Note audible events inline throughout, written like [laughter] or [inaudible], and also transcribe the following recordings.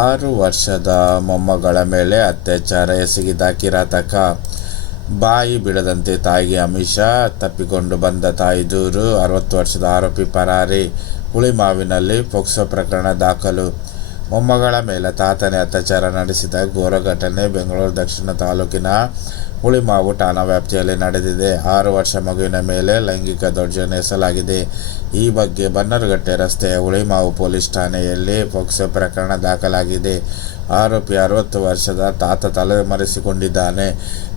ಆರು ವರ್ಷದ ಮೊಮ್ಮಗಳ ಮೇಲೆ ಅತ್ಯಾಚಾರ ಎಸಗಿದ ಕಿರಾತಕ. ಬಾಯಿ ಬಿಡದಂತೆ ತಾಯಿಗೆ ಅಮಿಷ ತಪ್ಪಿಕೊಂಡು ಬಂದ ತಾಯಿ ದೂರು, ಅರವತ್ತು ವರ್ಷದ ಆರೋಪಿ ಪರಾರಿ, ಹುಳಿಮಾವಿನಲ್ಲಿ ಪೋಕ್ಸೋ ಪ್ರಕರಣ ದಾಖಲು. ಮೊಮ್ಮಗಳ ಮೇಲೆ ತಾತನೇ ಅತ್ಯಾಚಾರ ನಡೆಸಿದ ಘೋರ ಘಟನೆ ಬೆಂಗಳೂರು ದಕ್ಷಿಣ ತಾಲೂಕಿನ ಹುಳಿಮಾವು ಠಾಣಾ ವ್ಯಾಪ್ತಿಯಲ್ಲಿ ನಡೆದಿದೆ. ಆರು ವರ್ಷ ಮಗುವಿನ ಮೇಲೆ ಲೈಂಗಿಕ ದೌರ್ಜನ್ಯ ಎಸಲಾಗಿದೆ ಈ ಬಗ್ಗೆ ಬನ್ನರಗಟ್ಟೆ ರಸ್ತೆಯ ಹುಳಿಮಾವು ಪೊಲೀಸ್ ಠಾಣೆಯಲ್ಲಿ ಪೊಕ್ಸೋ ಪ್ರಕರಣ ದಾಖಲಾಗಿದೆ. ಆರೋಪಿ ಅರವತ್ತು ವರ್ಷದ ತಾತ ತಲೆಮರೆಸಿಕೊಂಡಿದ್ದಾನೆ.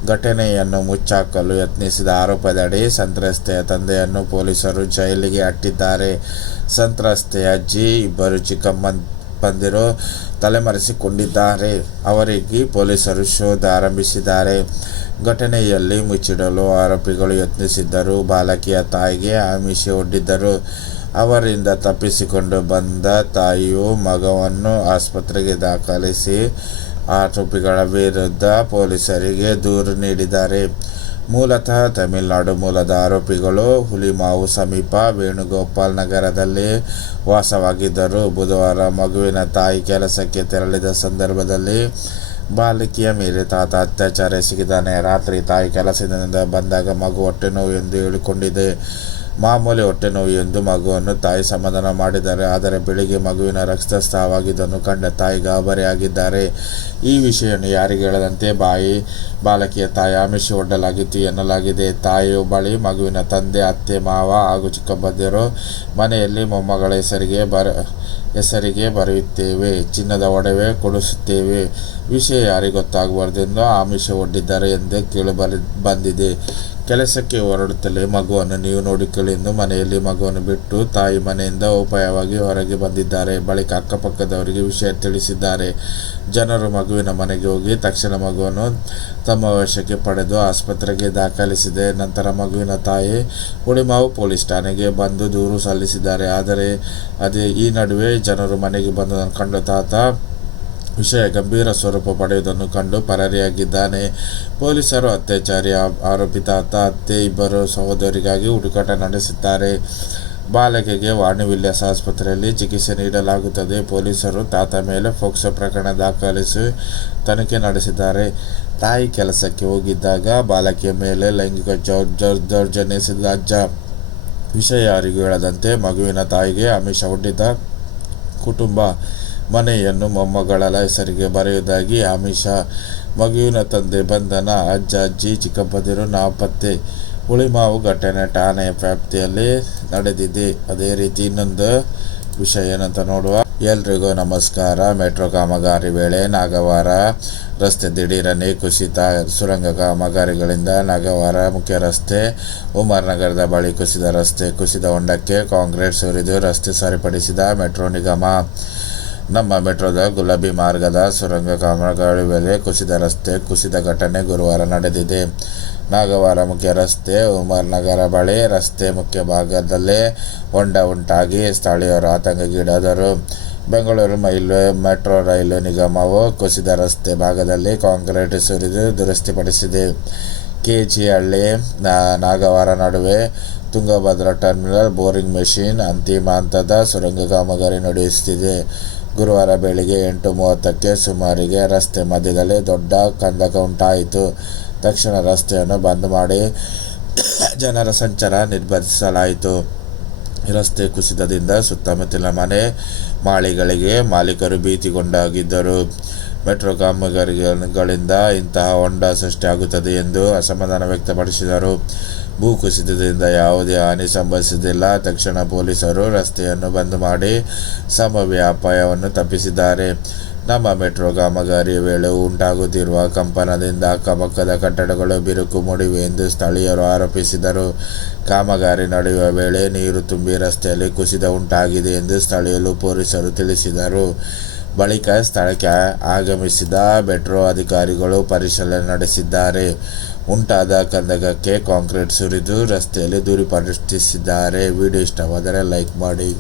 ಘಟನೆಯನ್ನು ಮುಚ್ಚಾಕಲು ಯತ್ನಿಸಿದ ಆರೋಪದಡಿ ಸಂತ್ರಸ್ತೆಯ ತಂದೆಯನ್ನು ಪೊಲೀಸರು ಜೈಲಿಗೆ ಅಟ್ಟಿದ್ದಾರೆ. ಸಂತ್ರಸ್ತೆಯ ಅಜ್ಜಿ ಇಬ್ಬರು ಚಿಕ್ಕಮ್ಮಂದಿರು ತಲೆಮರೆಸಿಕೊಂಡಿದ್ದಾರೆ. ಅವರಿಗೆ ಪೊಲೀಸರು ಶೋಧ ಆರಂಭಿಸಿದ್ದಾರೆ. ಘಟನೆಯಲ್ಲಿ ಮುಚ್ಚಿಡಲು ಆರೋಪಿಗಳು ಯತ್ನಿಸಿದ್ದರು. ಬಾಲಕಿಯ ತಾಯಿಗೆ ಆಮಿಷ ಒಡ್ಡಿದ್ದರು. ಅವರಿಂದ ತಪ್ಪಿಸಿಕೊಂಡು ಬಂದ ತಾಯಿಯು ಮಗವನ್ನು ಆಸ್ಪತ್ರೆಗೆ ದಾಖಲಿಸಿ ಆರೋಪಿಗಳ ವಿರುದ್ಧ ಪೊಲೀಸರಿಗೆ ದೂರು ನೀಡಿದ್ದಾರೆ. ಮೂಲತಃ ತಮಿಳುನಾಡು ಮೂಲದ ಆರೋಪಿಗಳು ಹುಲಿಮಾವು ಸಮೀಪ ವೇಣುಗೋಪಾಲ್ ನಗರದಲ್ಲಿ ವಾಸವಾಗಿದ್ದರು. ಬುಧವಾರ ಮಗುವಿನ ತಾಯಿ ಕೆಲಸಕ್ಕೆ ತೆರಳಿದ ಸಂದರ್ಭದಲ್ಲಿ ಬಾಲಕಿಯ ಮೇಲೆ ತಾತ ಅತ್ಯಾಚಾರ ಎಸಗಿದ್ದಾನೆ. ರಾತ್ರಿ ತಾಯಿ ಕೆಲಸದಿಂದ ಬಂದಾಗ ಮಗು ಹೊಟ್ಟೆ ನೋವು ಎಂದು ಹೇಳಿಕೊಂಡಿದೆ. ಮಾಮೂಲಿ ಹೊಟ್ಟೆ ನೋವು ಎಂದು ಮಗುವನ್ನು ತಾಯಿ ಸಮಾಧಾನ ಮಾಡಿದ್ದಾರೆ. ಆದರೆ ಬೆಳಿಗ್ಗೆ ಮಗುವಿನ ರಕ್ತಸ್ರಾವವಾಗಿದ್ದನ್ನು ಕಂಡ ತಾಯಿ ಗಾಬರಿಯಾಗಿದ್ದಾರೆ. ಈ ವಿಷಯವನ್ನು ಯಾರಿಗೆ ಹೇಳದಂತೆ ಬಾಯಿ, ಬಾಲಕಿಯ ತಾಯಿ ಆಮಿಷ ಒಡ್ಡಲಾಗಿತ್ತು ಎನ್ನಲಾಗಿದೆ. ತಾಯಿಯು ಬಳಿ ಮಗುವಿನ ತಂದೆ, ಅತ್ತೆ, ಮಾವ ಹಾಗೂ ಚಿಕ್ಕಬ್ಬದ್ದಿರು ಮನೆಯಲ್ಲಿ ಮೊಮ್ಮಗಳ ಹೆಸರಿಗೆ ಬರ, ಹೆಸರಿಗೆ ಬರೆಯುತ್ತೇವೆ. ಚಿನ್ನದ ಒಡವೆ ಕೊಡಿಸುತ್ತೇವೆ. ವಿಷಯ ಯಾರಿಗೆ ಗೊತ್ತಾಗಬಾರ್ದೆಂದು ಆಮಿಷ ಒಡ್ಡಿದ್ದಾರೆ ಎಂದು ಕೇಳಿ ಬಂದಿದೆ. ಕೆಲಸಕ್ಕೆ ಹೊರಡುತ್ತಲೇ ಮಗುವನ್ನು ನೀವು ನೋಡಿಕೊಳ್ಳಿ ಎಂದು ಮನೆಯಲ್ಲಿ ಮಗುವನ್ನು ಬಿಟ್ಟು ತಾಯಿ ಮನೆಯಿಂದ ಉಪಾಯವಾಗಿ ಹೊರಗೆ ಬಂದಿದ್ದಾರೆ. ಬಳಿಕ ಅಕ್ಕಪಕ್ಕದವರಿಗೆ ವಿಷಯ ತಿಳಿಸಿದ್ದಾರೆ. ಜನರು ಮಗುವಿನ ಮನೆಗೆ ಹೋಗಿ ತಕ್ಷಣ ಮಗುವನ್ನು ತಮ್ಮ ವಶಕ್ಕೆ ಪಡೆದು ಆಸ್ಪತ್ರೆಗೆ ದಾಖಲಿಸಿದೆ. ನಂತರ ಮಗುವಿನ ತಾಯಿ ಹುಳಿಮಾವು ಪೊಲೀಸ್ ಠಾಣೆಗೆ ಬಂದು ದೂರು ಸಲ್ಲಿಸಿದ್ದಾರೆ. ಆದರೆ ಅದೇ ಈ ನಡುವೆ ಜನರು ಮನೆಗೆ ಬಂದು ಕಂಡು ತಾತ ವಿಷಯ ಗಂಭೀರ ಸ್ವರೂಪ ಪಡೆಯುವುದನ್ನು ಕಂಡು ಪರಾರಿಯಾಗಿದ್ದಾನೆ. ಪೊಲೀಸರು ಅತ್ಯಾಚಾರಿ ಆರೋಪಿತ ತಾತ ಅತ್ತೆ ಇಬ್ಬರು ಸಹೋದರಿಗಾಗಿ ಹುಡುಕಾಟ ನಡೆಸಿದ್ದಾರೆ. ಬಾಲಕಿಗೆ ವಾಣಿ ವಿಲ್ಯಾಸ ಆಸ್ಪತ್ರೆಯಲ್ಲಿ ಚಿಕಿತ್ಸೆ ನೀಡಲಾಗುತ್ತದೆ. ಪೊಲೀಸರು ತಾತ ಮೇಲೆ ಫೋಕ್ಸೋ ಪ್ರಕರಣ ದಾಖಲಿಸಿ ತನಿಖೆ ನಡೆಸಿದ್ದಾರೆ. ತಾಯಿ ಕೆಲಸಕ್ಕೆ ಹೋಗಿದ್ದಾಗ ಬಾಲಕಿಯ ಮೇಲೆ ಲೈಂಗಿಕ ದೌರ್ಜನ್ಯ ಎಸಗಿದ ಅಜ್ಜ ವಿಷಯ ಯಾರಿಗೂ ಹೇಳದಂತೆ ಮಗುವಿನ ತಾಯಿಗೆ ಆಮಿಷ ಒಡ್ಡಿದ ಕುಟುಂಬ. ಮನೆಯನ್ನು ಮೊಮ್ಮಗಳ ಹೆಸರಿಗೆ ಬರೆಯುವುದಾಗಿ ಆಮಿಷ. ಮಗುವಿನ ತಂದೆ ಬಂಧನ, ಅಜ್ಜ, ಅಜ್ಜಿ, ಚಿಕ್ಕಪ್ಪದಿರು, ನಾಪತ್ತೆ, ಹುಳಿಮಾವು ಘಟನೆ ಠಾಣೆಯ ವ್ಯಾಪ್ತಿಯಲ್ಲಿ ನಡೆದಿದೆ. ಅದೇ ರೀತಿ ಇನ್ನೊಂದು ವಿಷಯ ಏನಂತ ನೋಡುವ, ಎಲ್ರಿಗೂ ನಮಸ್ಕಾರ. ಮೆಟ್ರೋ ಕಾಮಗಾರಿ ವೇಳೆ ನಾಗವಾರ ರಸ್ತೆ ದಿಢೀರನೆ ಕುಸಿತ, ಸುರಂಗ ಕಾಮಗಾರಿಗಳಿಂದ ನಾಗವಾರ ಮುಖ್ಯ ರಸ್ತೆ ಉಮರ್ ನಗರದ ಬಳಿ ಕುಸಿದ ರಸ್ತೆ ಕುಸಿದ ಹೊಂಡಕ್ಕೆ ಕಾಂಕ್ರೀಟ್ ಸುರಿದು ರಸ್ತೆ ಸರಿಪಡಿಸಿದ ಮೆಟ್ರೋ ನಿಗಮ. ನಮ್ಮ ಮೆಟ್ರೋದ ಗುಲಾಬಿ ಮಾರ್ಗದ ಸುರಂಗ ಕಾಮಗಾರಿ ವೇಳೆ ಕುಸಿದ ರಸ್ತೆ, ಕುಸಿದ ಘಟನೆ ಗುರುವಾರ ನಡೆದಿದೆ. ನಾಗವಾರ ಮುಖ್ಯ ರಸ್ತೆ, ಉಮರ್ ನಗರ ಬಳಿ ರಸ್ತೆ ಮುಖ್ಯ ಭಾಗದಲ್ಲೇ ಹೊಂಡ ಉಂಟಾಗಿ ಸ್ಥಳೀಯರು ಆತಂಕಗೀಡಾದರು ಬೆಂಗಳೂರು ಮೈಲ್ವೆ ಮೆಟ್ರೋ ರೈಲು ನಿಗಮವು ಕುಸಿದ ರಸ್ತೆ ಭಾಗದಲ್ಲಿ ಕಾಂಕ್ರೀಟ್ ಸುರಿದು ದುರಸ್ತಿಪಡಿಸಿದೆ. ಕೆಜಿಹಳ್ಳಿ ನಾಗವಾರ ನಡುವೆ ತುಂಗಭದ್ರಾ ಟರ್ಮಿನಲ್ ಬೋರಿಂಗ್ ಮೆಷಿನ್ ಅಂತಿಮ ಹಂತದ ಸುರಂಗ ಕಾಮಗಾರಿ ನಡೆಯುತ್ತಿದೆ. ಗುರುವಾರ ಬೆಳಿಗ್ಗೆ ಎಂಟು ಮೂವತ್ತಕ್ಕೆ ಸುಮಾರಿಗೆ ರಸ್ತೆ ಮಧ್ಯದಲ್ಲಿ ದೊಡ್ಡ ಕಂದಕ ಉಂಟಾಯಿತು. ತಕ್ಷಣ ರಸ್ತೆಯನ್ನು ಬಂದ್ ಮಾಡಿ [coughs] ಜನರ ಸಂಚಾರ ನಿರ್ಬಂಧಿಸಲಾಯಿತು. ರಸ್ತೆ ಕುಸಿತದಿಂದ ಸುತ್ತಮುತ್ತಲಿನ ಮನೆ ಮಾಳಿಗಳಿಗೆ ಮಾಲೀಕರು ಭೀತಿಗೊಂಡಾಗಿದ್ದರು. ಮೆಟ್ರೋ ಕಾಮಗಾರಿಗಳಿಂದ ಇಂತಹ ಹೊಂಡ ಸೃಷ್ಟಿಯಾಗುತ್ತದೆ ಎಂದು ಅಸಮಾಧಾನ ವ್ಯಕ್ತಪಡಿಸಿದರು. ಭೂಕುಸಿತದಿಂದ ಯಾವುದೇ ಹಾನಿ ಸಂಭವಿಸಿದಿಲ್ಲ. ತಕ್ಷಣ ಪೊಲೀಸರು ರಸ್ತೆಯನ್ನು ಬಂದ್ ಮಾಡಿ ಸಂಭವ್ಯ ಅಪಾಯವನ್ನು ತಪ್ಪಿಸಿದ್ದಾರೆ. ನಮ್ಮ ಮೆಟ್ರೋ ಕಾಮಗಾರಿ ವೇಳೆ ಉಂಟಾಗುತ್ತಿರುವ ಕಂಪನದಿಂದ ಅಕ್ಕಪಕ್ಕದ ಕಟ್ಟಡಗಳು ಬಿರುಕು ಮೂಡಿವೆ ಎಂದು ಸ್ಥಳೀಯರು ಆರೋಪಿಸಿದರು. ಕಾಮಗಾರಿ ನಡೆಯುವ ವೇಳೆ ನೀರು ತುಂಬಿ ರಸ್ತೆಯಲ್ಲಿ ಕುಸಿತ ಉಂಟಾಗಿದೆ ಎಂದು ಸ್ಥಳೀಯರು ಪೊಲೀಸರು ತಿಳಿಸಿದರು. ಬಳಿಕ ಸ್ಥಳಕ್ಕೆ ಆಗಮಿಸಿದ ಮೆಟ್ರೋ ಅಧಿಕಾರಿಗಳು ಪರಿಶೀಲನೆ ನಡೆಸಿದ್ದಾರೆ. ಉಂಟಾದ ಕಂದಕಕ್ಕೆ ಕಾಂಕ್ರೀಟ್ ಸುರಿದು ರಸ್ತೆಯಲ್ಲಿ ದೂರಿ ಪ್ರತಿಷ್ಠಿಸಿದ್ದಾರೆ ವಿಡಿಯೋ ಇಷ್ಟವಾದರೆ ಲೈಕ್ ಮಾಡಿ.